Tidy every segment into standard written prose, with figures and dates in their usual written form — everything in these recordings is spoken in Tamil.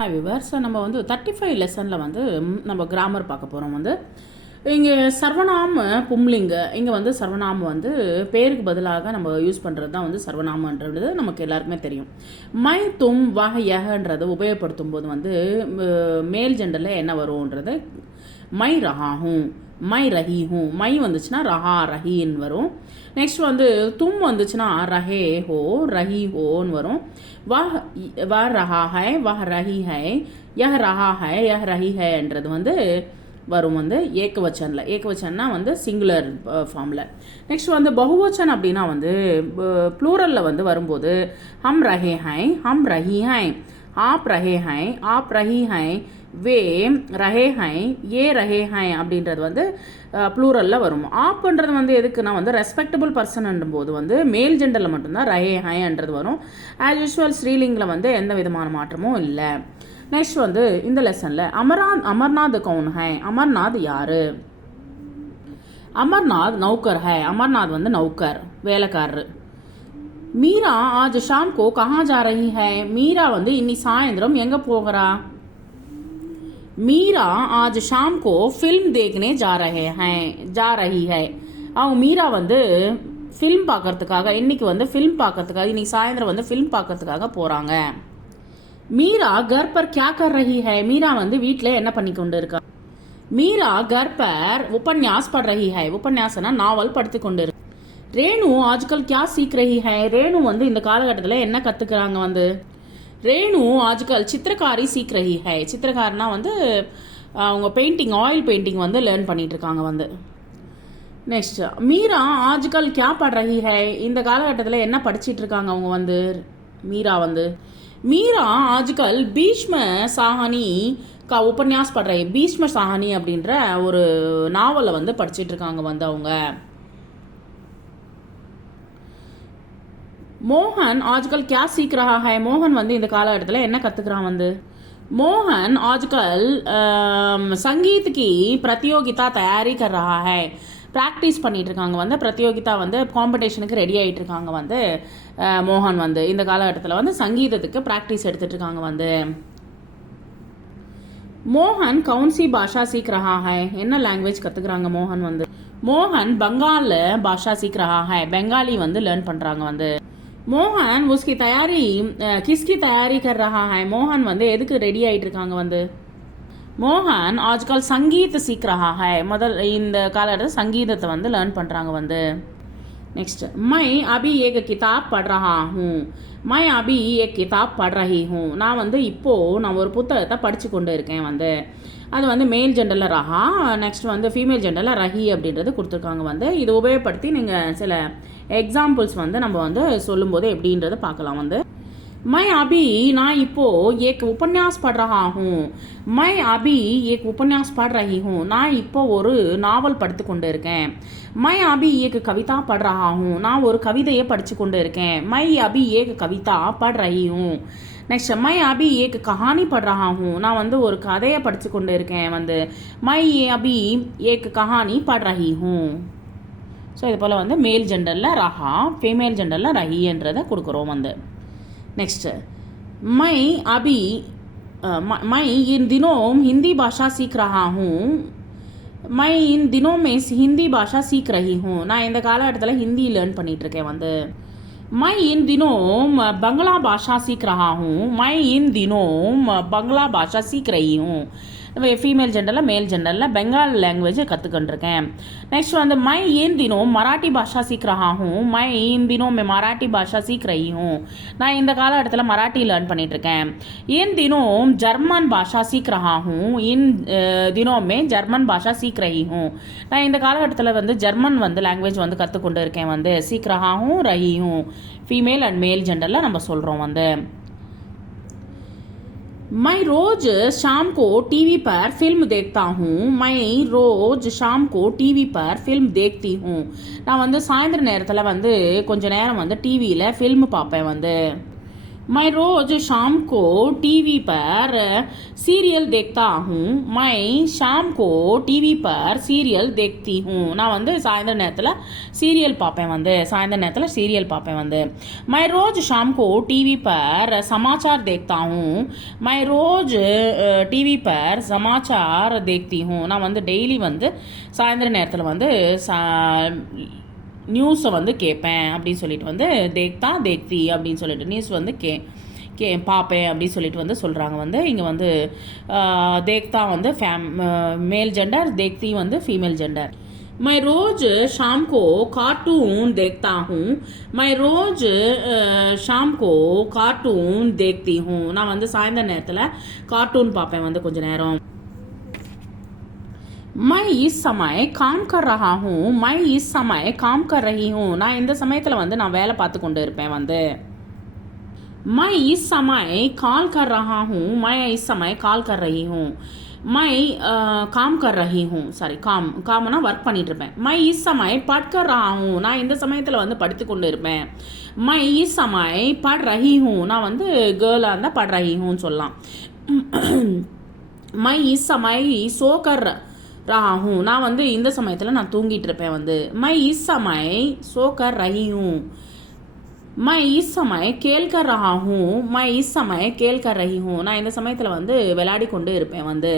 ஹாய் விவர். ஸோ நம்ம வந்து 35 லெசனில் வந்து நம்ம கிராமர் பார்க்க போகிறோம். வந்து இங்கே சர்வநாம பும்லிங்க, இங்கே வந்து சர்வநாமம் வந்து பேருக்கு பதிலாக நம்ம யூஸ் பண்ணுறது தான் வந்து சர்வநாமன்றது நமக்கு எல்லாருக்குமே தெரியும். மை தும் வஹ யஹன்றது உபயோகப்படுத்தும் போது வந்து மேல் ஜெண்டரில் என்ன வரும்ன்றது மை ரஹாஹும், மை ரஹீஹும். மை வந்துச்சுன்னா ரஹா ரஹீன்னு வரும். நெக்ஸ்ட் வந்து தும் வந்துச்சுன்னா ரஹே ஹோ ரஹி ஹோன்னு வரும். வஹ் வ ரஹா ஹை வஹ் ரஹி ஹை, யஹ் ரஹா ஹை யஹ் ரஹி ஹைன்றது வந்து வரும் வந்து ஏகவச்சனில். ஏகவச்சன்னா வந்து சிங்குலர் ஃபார்மில். நெக்ஸ்ட் வந்து பகுவச்சன் அப்படின்னா வந்து ப்ளூரலில் வந்து வரும்போது ஹம் ரஹே ஹை ஹம் ரஹி ஹை, ஆப் ரஹே ஹை ஆப் ரஹி ஹை, வே ரஹே ஹை ஏ ரஹே ஹை அப்படின்றது வந்து ப்ளூரலில் வரும். ஆப்ன்றது வந்து எதுக்குன்னா வந்து ரெஸ்பெக்டபுள் பர்சன்னும் போது வந்து மேல் ஜெண்டரில் மட்டும்தான் ரஹே ஹைன்றது வரும். ஆஸ் யூஸ்வல் ஸ்ரீலிங்கில் வந்து எந்த விதமான மாற்றமும் இல்லை. நெக்ஸ்ட் வந்து இந்த லெசனில் அமர்நாத் கவுன் ஹை, அமர்நாத் யாரு? அமர்நாத் நௌக்கர் ஹை, அமர்நாத் வந்து நௌக்கர் வேலைக்காரரு. மீரா ஆஜ் ஷாம் கோ கஹா ஜா ரஹி ஹை, மீரா வந்து இன்னி சாயந்தரம் எங்க போகிறா? மீரா ஆஜ் ஷாம் கோ ஃபில்ம் தேக்னே ஜா ரஹி ஹை. அவங்க மீரா வந்து ஃபில்ம் பார்க்கறதுக்காக, இன்னைக்கு வந்து ஃபில்ம் பார்க்கறதுக்காக, இன்னைக்கு சாயந்தரம் வந்து ஃபில்ம் பார்க்கறதுக்காக போறாங்க. மீரா கர் பர் கியா கர் ரஹி ஹை, மீரா வந்து வீட்டில் என்ன பண்ணி கொண்டு இருக்கா? மீரா கர் பர் உபன்யாஸ் பढ़ रही है, உபன்யாசனா நாவல் படித்து கொண்டு இருக்கு. ரேணு ஆஜ்கல் கியா சீக் ரஹி ஹை, ரேணு வந்து இந்த காலகட்டத்தில் என்ன கத்துக்கிறாங்க? வந்து ரேணு ஆஜ்கல் சித்திரக்காரி சீக் ரஹி ஹை, சித்திரக்காரனா வந்து அவங்க பெயிண்டிங், ஆயில் பெயிண்டிங் வந்து லேர்ன் பண்ணிட்டு இருக்காங்க வந்து. நெக்ஸ்ட் மீரா ஆஜ்கல் கியா பढ़ रही है, இந்த காலகட்டத்தில் என்ன படிச்சிட்டு இருக்காங்க அவங்க வந்து? மீரா வந்து மீரா ஆஜ்கல் பீஷ்ம சாஹானி கா உபன்யாஸ் பढ़ रही, பீஷ்ம சாஹானி அப்படின்ற ஒரு நாவலை வந்து படிச்சிட்டு இருக்காங்க வந்து அவங்க. மோகன் ஆஜ்கல் கியா சீக் ரஹா ஹை, மோகன் வந்து இந்த காலகட்டத்தில் என்ன கத்துக்கிறான் வந்து? மோகன் ஆஜ்கல் சங்கீத் கி பிரதியோகிதா தயாரி கர் ரஹா ஹை, ப்ராக்டிஸ் பண்ணிட்டு இருக்காங்க வந்து. பிரதியோகிதா வந்து காம்படிஷனுக்கு ரெடி ஆகிட்டு இருக்காங்க வந்து. மோகன் வந்து இந்த காலகட்டத்தில் வந்து சங்கீதத்துக்கு ப்ராக்டிஸ் எடுத்துட்டு இருக்காங்க வந்து. மோகன் கவுன்சி பாஷா சீக் ரஹா ஹை, என்ன லாங்குவேஜ் கத்துக்கிறாங்க மோகன் வந்து? மோகன் பங்கால் பாஷா சீக் ரஹா ஹை, பெங்காலி வந்து லேர்ன் பண்றாங்க வந்து. மோகன் உஸ்கி தயாரி கிஸ்கி தயாரி கர் ரஹா ஹை, மோகன் வந்து எதுக்கு ரெடி ஆயிட்டு இருக்காங்க வந்து? மோகன் ஆஜ்கல் சங்கீத் சீக் ரஹா ஹை, முதல் இந்த காலகட்டத்தில் சங்கீதத்தை வந்து லேர்ன் பண்றாங்க வந்து. நெக்ஸ்ட் மை அபி ஏக் கிதாப் பढ़ रहा हूँ, மை அபி ஏக் கிதாப் பढ़ रही हूँ, நான் வந்து இப்போ நான் ஒரு புத்தகத்தை படிச்சு கொண்டு இருக்கேன் வந்து. அது வந்து மேல் ஜெண்டரில் ரஹா, நெக்ஸ்ட் வந்து ஃபீமேல் ஜெண்டரில் ரஹி அப்படின்றது கொடுத்துருக்காங்க வந்து. இது உபயோகப்படுத்தி நீங்கள் சில எக்ஸாம்பிள்ஸ் வந்து நம்ம வந்து சொல்லும்போது எப்படின்றது பார்க்கலாம் வந்து. மை அபி நான் இப்போ ஏக் உபன்யாஸ் பढ़ रहा हूँ, மை அபி ஏக் உபன்யாஸ் பढ़ रही हूँ, நான் இப்போ ஒரு நாவல் படித்து கொண்டு இருக்கேன். மை அபி ஏக் கவிதா பढ़ रहा हूँ, நான் ஒரு கவிதையை படித்து கொண்டு இருக்கேன். மை அபி ஏக் கவிதா பढ़ रही हूँ. நெக்ஸ்ட் மை அபி ஏக் கஹானி பढ़ रहा हूँ, நான் வந்து ஒரு கதையை படித்து கொண்டு இருக்கேன் வந்து. மை அபி ஏக் கஹானி பढ़ रही हूँ. ஸோ இது போல் வந்து மேல் ஜெண்டரில் ரஹா, ஃபீமேல் ஜெண்டரில் ரஹின்றதை கொடுக்குறோம் வந்து. नेक्स्ट मैं अभी मैं इन दिनों हिंदी भाषा सीख रहा हूँ, मैं इन दिनों में हिंदी भाषा सीख रही हूँ, நான் இந்த காலகட்டத்தில் ஹிந்தி லேர்ன் பண்ணிட்டு இருக்கேன் வந்து. मैं इन दिनों बंगला भाषा सीख रहा हूँ, मैं इन दिनों बंगला भाषा सीख रही हूँ. ஃபீமேல் ஜெண்டரில் மேல் ஜெண்டரில் பெங்கால் லாங்குவேஜை கற்றுக்கிட்டுருக்கேன். நெக்ஸ்ட் வந்து மை इन दिनों மராட்டி பாஷா சீக் ரஹா ஹூँ, மை इन दिनों में மராட்டி பாஷா சீக் ரஹி ஹூँ, நான் இந்த காலகட்டத்தில் மராட்டி லேர்ன் பண்ணிட்டு இருக்கேன். इन दिनों ஜர்மன் பாஷா சீக் ரஹா ஹூँ, इन दिनों में ஜர்மன் பாஷா சீக் ரஹி ஹூँ, நான் இந்த காலகட்டத்தில் வந்து ஜெர்மன் வந்து லாங்குவேஜ் வந்து கற்றுக்கொண்டு இருக்கேன் வந்து. Seek Raha ஹூँ Rahi ஹூँ female and மேல் ஜெண்டரில் நம்ம சொல்கிறோம் வந்து. मैं रोज शाम को टीवी पर फिल्म देखता हूँ, मैं रोज शाम को टीवी पर फिल्म देखती हूँ, நான் வந்து சாயந்தர நேரத்தில் வந்து கொஞ்ச நேரம் வந்து டிவியில் ஃபில்ம் பார்ப்பேன் வந்து. मैं रोज शाम को टीवी पर सीरियल देखता हूँ मैं शाम को டிவி पर சீரியல் देखती हूँ நான் வந்து சாயந்தர நேரத்தில் சீரியல் பார்ப்பேன் வந்து சாயந்தர நேரத்தில் சீரியல் பார்ப்பேன் வந்து मैं रोज शाम को टीवी पर समाचार देखता हूँ मैं रोज டிவி पर समाचार देखती हूँ நான் வந்து டெய்லி வந்து சாயந்தர நேரத்தில் வந்து நியூஸை வந்து கேட்பேன் அப்படின்னு சொல்லிட்டு வந்து தேக்தா தேக்தி அப்படின்னு சொல்லிட்டு நியூஸ் வந்து பார்ப்பேன் அப்படின்னு சொல்லிட்டு வந்து சொல்கிறாங்க வந்து இங்கே வந்து தேக்தா வந்து மேல் ஜெண்டர் தேக்தி வந்து ஃபீமேல் ஜெண்டர் मैं रोज शाम को कार्टून देखता हूँ मैं रोज शाम को कार्टून देखती हूँ நான் வந்து சாயந்தர நேரத்தில் கார்ட்டூன் பார்ப்பேன் வந்து கொஞ்ச நேரம் मैं इस समय काम कर रहा हूँ मैं इस समय काम कर रही हूँ நான் இந்த சமயத்தில் வந்து நான் வேலை பார்த்து கொண்டு இருப்பேன் வந்து मैं इस समय कॉल कर रहा हूँ मैं इस समय कॉल कर रही हूँ मैं काम कर रही हूँ சாரி காம்னா ஒர்க் பண்ணிட்டு இருப்பேன் मैं इस समय पढ़ कर रहा हूँ நான் இந்த சமயத்தில் வந்து படித்து கொண்டு இருப்பேன் मैं इस समय पढ़ रही हूँ நான் வந்து கேர்ளாக இருந்தால் पढ़ रही हूँ சொல்லலாம் मैं इस समय सो कर रहा हूँ நான் வந்து இந்த சமயத்தில் நான் தூங்கிட்டு இருப்பேன் வந்து मैं इस समय सो कर रही हूँ मैं इस समय खेल कर रहा हूँ मैं इस समय खेल कर रही हूँ நான் இந்த சமயத்தில் வந்து விளையாடி கொண்டு இருப்பேன் வந்து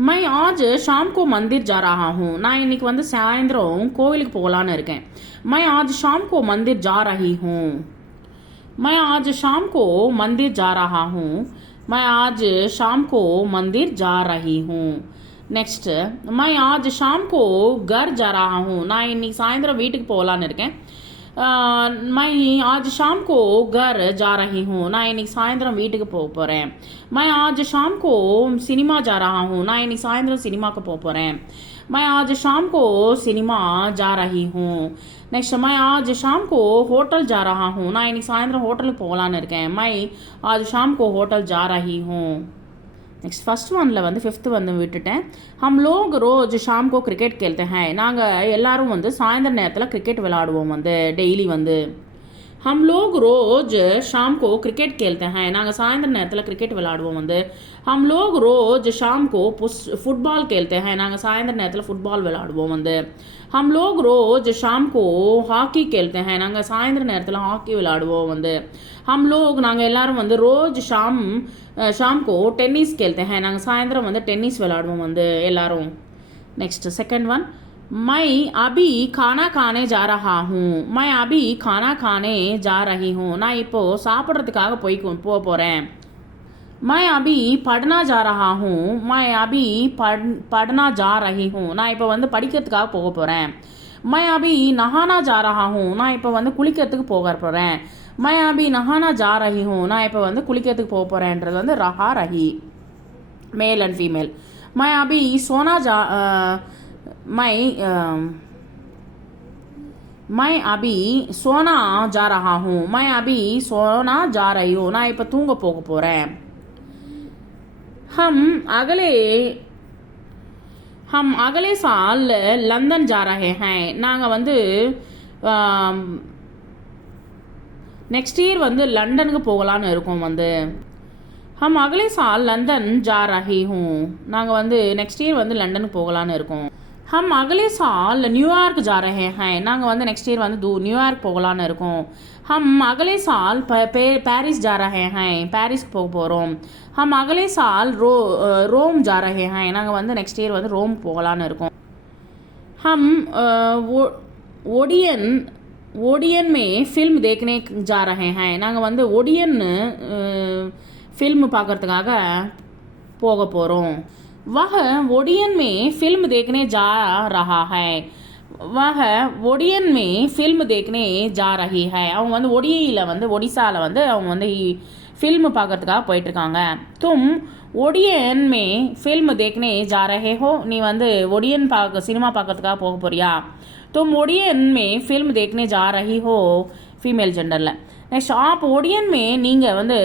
मैं आज शाम को मंदिर जा रहा हूँ நான் இன்னைக்கு வந்து சாயந்தரம் கோவிலுக்கு போகலான்னு இருக்கேன் मैं आज शाम को मंदिर जा रही हूँ मैं आज शाम को मंदिर जा रहा हूँ मैं आज शाम को मंदिर जा रही हूँ नेक्स्ट मैं आज शाम को घर जा रहा हूँ நான் இன்னைக்கு சாயந்தரம் வீட்டுக்கு போகலான்னு இருக்கேன் मैं आज शाम को घर जा रही हूँ நான் இன்னைக்கு சாயந்தரம் வீட்டுக்கு போக போகிறேன் मैं आज शाम को सिनेमा जा रहा हूँ நான் இன்னைக்கு சாயந்தரம் சினிமாக்கு போக போகிறேன் मैं आज शाम को सिनेमा जा रही हूँ नेक्स्ट मैं आज शाम को होटल जा रहा हूँ நான் இன்னைக்கு சாயந்தரம் ஹோட்டலுக்கு போகலான்னு இருக்கேன் मैं आज शाम को होटल जा रही हूँ नेक्स्ट फर्स्ट ஒன்ல வந்து ஃபிஃப்த் வந்து விட்டுட்டேன் हम लोग रोज शाम को क्रिकेट खेलते हैं நாங்கள் எல்லாரும் வந்து சாயந்தர நேரத்தில் கிரிக்கெட் விளையாடுவோம் வந்து டெய்லி வந்து हम लोग रोज शाम को क्रिकेट खेलते हैं நாங்கள் சாயந்தர நேரத்தில் கிரிக்கெட் விளையாடுவோம் வந்து हम लोग रोज शाम को फुटबॉल खेलते हैं நாங்கள் சாயந்தர நேரத்தில் ஃபுட்பால் விளையாடுவோம் வந்து हम लोग रोज शाम को ஹாக்கி खेलते हैं நாங்கள் சாயந்தர நேரத்தில் ஹாக்கி விளையாடுவோம் வந்து हम लोग நாங்கள் எல்லாரும் வந்து ரோஜ் शाम को टेनिस खेलते हैं நாங்கள் சாயந்தரம் வந்து டென்னிஸ் விளையாடுவோம் வந்து எல்லாரும் नेक्स्ट सेकंड वन मैं अभी खाना खाने जा रहा हूँ मैं अभी खाना खाने जा रही हूँ நான் இப்போ சாப்பிட்றதுக்காக போக போகிறேன் मैं अभी पढ़ना जा रहा हूँ मैं अभी पढ़ना जा रही हूँ நான் இப்போ வந்து படிக்கிறதுக்காக போக போகிறேன் मैं अभी नहाना जा रहा हूँ நான் இப்போ வந்து குளிக்கிறதுக்கு போக போகிறேன் मैं अभी नहाना जा रही हूँ நான் இப்போ வந்து குளிக்கிறதுக்கு போக போகிறேன்றது வந்து रहा रही मेल एंड फीमेल मैं अभी सोना जा मैं अभी सोना जा रहा हूँ मैं अभी सोना जा रही हूँ நான் இப்போ தூங்க போக போகிறேன் हम अगले साल लंदन जा रहे हैं நாங்கள் வந்து நெக்ஸ்ட் இயர் வந்து லண்டனுக்கு போகலான்னு இருக்கோம் வந்து हम अगले साल लंदन जा रही हूँ நாங்கள் வந்து நெக்ஸ்ட் இயர் வந்து லண்டனுக்கு போகலான்னு இருக்கோம் हम अगले साल न्यूयॉर्क जा रहे हैं நாங்கள் வந்து நெக்ஸ்ட் இயர் வந்து நியூயார்க் போகலான்னு இருக்கோம் हम अगले साल पेरिस जा रहे हैं पेरिस्க்கு போக போகிறோம் हम अगले साल रोम जा रहे हैं நாங்கள் வந்து நெக்ஸ்ட் இயர் வந்து ரோம் போகலான்னு இருக்கோம் हम ओडियन में फिल्म देखने जा रहे हैं நாங்கள் வந்து ओडियन फिल्म பார்க்கறதுக்காக போக போகிறோம் वह ओडियन में फिल्म देखने जा रहा है वह ओडियन में फिल्म देखने जा रही है அவங்க வந்து ஒடியில் வந்து ஒடிசாவில் வந்து அவங்க வந்து ஃபில்ம் பார்க்கறதுக்காக போயிட்டுருக்காங்க तुम ओडियन में फिल्म देखने जा रहे हो நீ வந்து ஒடியன் சினிமா பார்க்கறதுக்காக போக போறியா तुम ओडियन में फिल्म देखने जा रही हो फीमेल जेंडरिல் नेक्स्ट आप ओडियन में நீங்கள் வந்து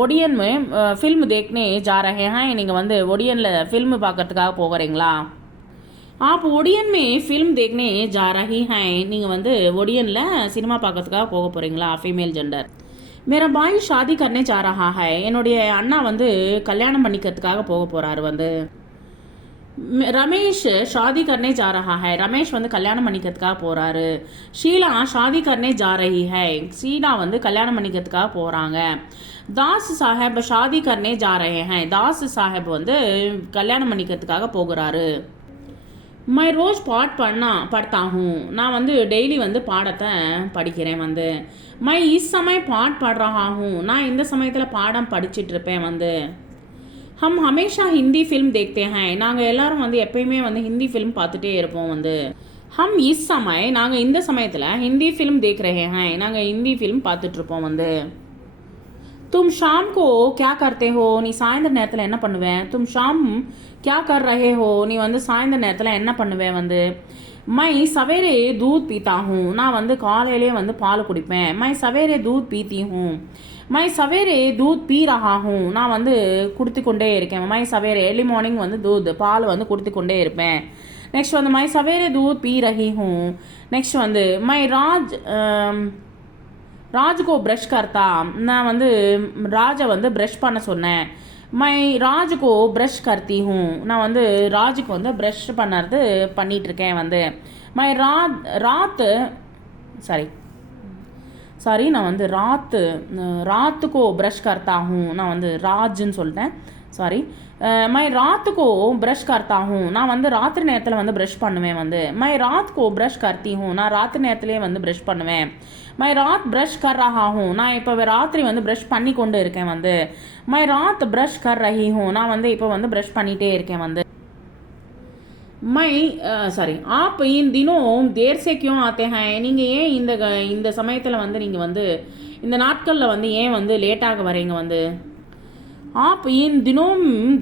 ओडियन में फिल्म देखने जा रहे हैं நீங்கள் வந்து ஒடியனில் ஃபில்ம் பார்க்கறதுக்காக போகிறீங்களா आप ओडियन में फिल्म देखने जा रही हैं நீங்கள் வந்து ஒடியனில் சினிமா பார்க்கறதுக்காக போக போகிறீங்களா ஃபீமேல் ஜெண்டர் मेरा भाई शादी करने जा रहा है என்னுடைய அண்ணா வந்து கல்யாணம் பண்ணிக்கிறதுக்காக போக போறாரு வந்து रमेश शादी करने जा रहा है रमेश வந்து கல்யாணம் பண்ணிக்கிறதுக்காக போறாரு ஷீலா शादी करने जा रही है ஷீலா வந்து கல்யாணம் பண்ணிக்கிறதுக்காக போறாங்க தாஸ் சாஹிப் शादी करने जा रहे हैं தாஸ் சாஹிப் வந்து கல்யாணம் பண்ணிக்கிறதுக்காக போகிறாரு मैं रोज पाठ पढ़ता हूँ நான் வந்து டெய்லி வந்து பாடத்தை படிக்கிறேன் வந்து मैं इस समय पाठ पढ़ रहा हूँ நான் இந்த சமயத்தில் பாடம் படிச்சிட்டு இருப்பேன் வந்து हम हमेशा हिंदी फिल्म देखते हैं நாங்கள் எல்லாரும் வந்து எப்பயுமே வந்து ஹிந்தி ஃபிலிம் பார்த்துட்டே இருப்போம் வந்து हम इस समय நாங்கள் இந்த சமயத்தில் हिंदी फिल्म देख रहे हैं நாங்கள் ஹிந்தி ஃபிலிம் பார்த்துட்டு இருப்போம் வந்து तुम शाम को क्या करते हो நீ சாயந்தர நேரத்தில் என்ன பண்ணுவேன் तुम शाम क्या कर रहे हो நீ வந்து சாயந்தர நேரத்தில் என்ன பண்ணுவேன் வந்து मैं सवेरे दूध पीता हूँ நான் வந்து காலையிலே வந்து பால் குடிப்பேன் मैं सवेरे दूध पीती हूँ मैं सवेरे दूध पी रहा हूँ நான் வந்து குடித்து கொண்டே இருக்கேன் मैं सवेरे early morning வந்து दूध பால் வந்து குடித்து கொண்டே இருப்பேன் நெக்ஸ்ட் வந்து मैं सवेरे दूध पी रही हूँ நெக்ஸ்ட் வந்து मैं ராஜ் को ब्रश करता நான் வந்து ராஜை வந்து ப்ரஷ் பண்ண சொன்னேன் मैं राज को ब्रश करती हूँ நான் வந்து ராஜுக்கு வந்து ப்ரஷ் பண்ணுறது பண்ணிட்டு இருக்கேன் வந்து मैं நான் வந்து रात को ब्रश करता हूँ நான் வந்து ராஜ்னு சொல்லிட்டேன் சாரி मैं रात को ब्रश करता हूँ நான் வந்து ராத்திரி நேரத்தில் வந்து ப்ரஷ் பண்ணுவேன் வந்து मैं रात को ब्रश करती हूँ நான் ராத்திரி நேரத்திலே வந்து ப்ரஷ் பண்ணுவேன் मैं रात ब्रश कर रहा हूँ நான் இப்போ ராத்திரி வந்து ப்ரஷ் பண்ணி கொண்டு இருக்கேன் வந்து मैं रात ब्रश कर रही हूँ நான் வந்து இப்போ வந்து ப்ரஷ் பண்ணிகிட்டே இருக்கேன் வந்து आप इन दिनों देर से क्यों आते हैं நீங்கள் ஏன் இந்த சமயத்தில் வந்து நீங்கள் வந்து இந்த நாட்களில் வந்து ஏன் வந்து லேட்டாக வரீங்க வந்து आप इन दिनों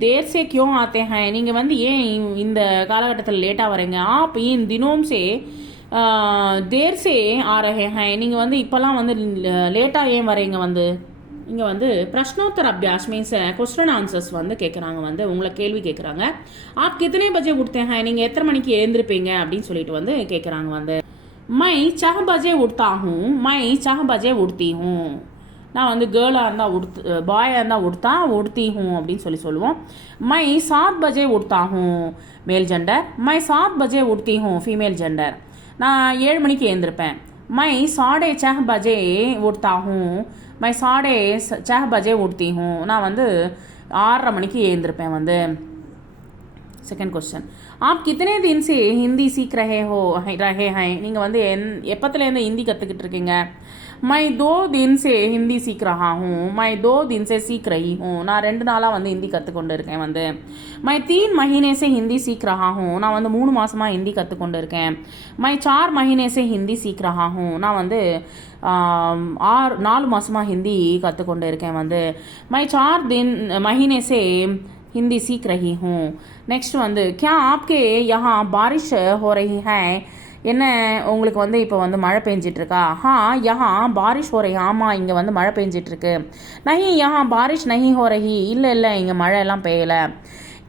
देर से क्यों आते हैं நீங்கள் வந்து ஏன் இந்த காலகட்டத்தில் லேட்டாக வரீங்க आप इन दिनों से देर से आ रहे हैं நீங்கள் வந்து இப்போல்லாம் வந்து லேட்டாக ஏன் வரீங்க வந்து இங்கே வந்து பிரஷ்னோத்தர் அபியாஸ் மீன்ஸ் கொஸ்டின் ஆன்சர்ஸ் வந்து கேட்குறாங்க வந்து உங்களை கேள்வி கேட்குறாங்க ஆப் கித்தனை பஜே உठते हैं நீங்கள் எத்தனை மணிக்கு எழுந்திருப்பீங்க அப்படின்னு சொல்லிட்டு வந்து கேட்குறாங்க வந்து मैं 4 बजे उठता हूँ मैं 4 बजे उठती हूँ நான் வந்து கேர்ளாக இருந்தால் பாயாக இருந்தால் உடுத்தி ஹூ அப்படின்னு சொல்லுவோம் मैं 7 बजे उठता हूँ மேல் ஜெண்டர் मैं 7 बजे उठती हूँ ஃபீமேல் ஜெண்டர் நான் 7 மணிக்கு எழுந்திருப்பேன் मैं 6:30 बजे उठता हूँ मैं 6:30 बजे उठती हूँ நான் வந்து 6:30 மணிக்கு எழுந்திருப்பேன் வந்து செகண்ட் क्वेश्चन आप कितने दिन से हिंदी सीख रहे हैं நீங்கள் வந்து எப்பத்துலேருந்து ஹிந்தி கற்றுக்கிட்டு இருக்கீங்க मैं 2 दिन से हिंदी सीख रहा हूँ मैं 2 दिन से सीख रही हूँ நான் 2 நாளாக வந்து ஹிந்தி கற்றுக்கொண்டு இருக்கேன் வந்து मैं 3 महीने से हिंदी सीख रहा हूँ நான் வந்து 3 மாதமாக ஹிந்தி கற்றுக்கொண்டு இருக்கேன் मैं 4 महीने से हिंदी सीख रहा हूँ நான் வந்து 4 மாதமாக ஹிந்தி கற்றுக்கொண்டு இருக்கேன் வந்து मैं 4 महीने से हिंदी सीख रही हूँ नेक्स्ट வந்து क्या आपके यहाँ बारिश हो रही है என்ன உங்களுக்கு வந்து இப்போ வந்து மழை பெஞ்சிட்ருக்கா यहाँ बारिश हो रही ஆமாம் இங்கே வந்து மழை பெஞ்சிட்ருக்கு नहीं यहाँ बारिश नहीं हो रही இல்லை இங்கே மழை எல்லாம் பெய்யலை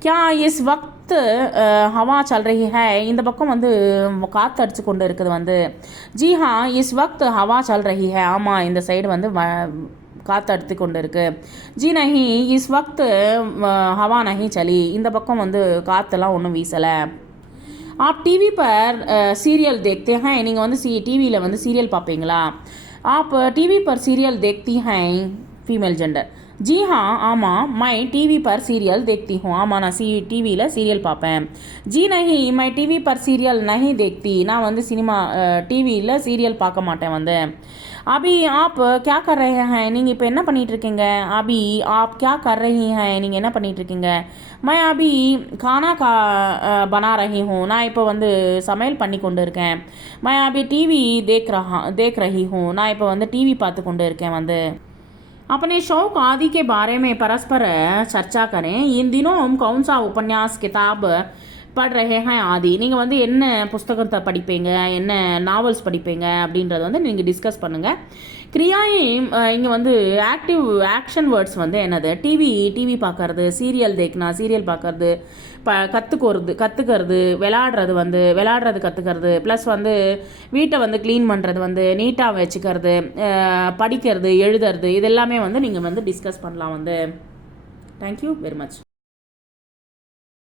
क्या इस वक्त हवा चल रही है இந்த பக்கம் வந்து காற்று அடிச்சு கொண்டு இருக்குது வந்து जी हाँ इस वक्त हवा चल रही है ஆமாம் இந்த சைடு வந்து காற்று அடித்து கொண்டு இருக்கு जी नहीं इस वक्त हवा नहीं चली இந்த பக்கம் வந்து காற்றெல்லாம் ஒன்றும் வீசலை आप टीवी पर सीरियल देखते हैं நீங்கள் வந்து டிவியில் வந்து சீரியல் பார்ப்பீங்களா आप टीवी पर सीरियल देखती हैं फीमेल जेंडर जी हाँ आमां मैं टीवी पर सीरियल देखती हूँ आमां நான் டிவியில் சீரியல் பார்ப்பேன் जी नहीं मैं टीवी पर सीरियल नहीं देखती நான் வந்து சினிமா டிவியில் சீரியல் பார்க்க மாட்டேன் வந்து अभी आप क्या कर रहे हैं நீங்கள் இப்போ என்ன பண்ணிட்டு இருக்கீங்க अभी आप क्या कर रही हैं நீங்கள் என்ன பண்ணிட்டு இருக்கீங்க मैं अभी खाना बना रही हूँ நான் இப்போ வந்து சமையல் பண்ணி கொண்டு இருக்கேன் मैं अभी टीवी देख रही हूँ நான் இப்போ வந்து டிவி பார்த்து கொண்டு இருக்கேன் வந்து अपने शौक आदि के बारे में परस्पर चर्चा करें इन दिनों कौन सा उपन्यास किताब पढ़ रहे हैं आदि நீங்கள் வந்து என்ன புஸ்தகத்தை படிப்பீங்க என்ன நாவல்ஸ் படிப்பீங்க அப்படின்றத வந்து நீங்கள் டிஸ்கஸ் பண்ணுங்கள் கிரியாயே இங்கே வந்து ஆக்ஷன் வேர்ட்ஸ் வந்து என்னது டிவி பார்க்கறது சீரியல் தேக்னா சீரியல் பார்க்கறது கற்றுக்கிறது விளையாடுறது கற்றுக்கிறது, ப்ளஸ் வந்து வீட்டை வந்து க்ளீன் பண்ணுறது வந்து நீட்டாக வச்சுக்கிறது, படிக்கிறது எழுதுறது, இது எல்லாமே வந்து நீங்கள் வந்து டிஸ்கஸ் பண்ணலாம் வந்து. Thank you very much.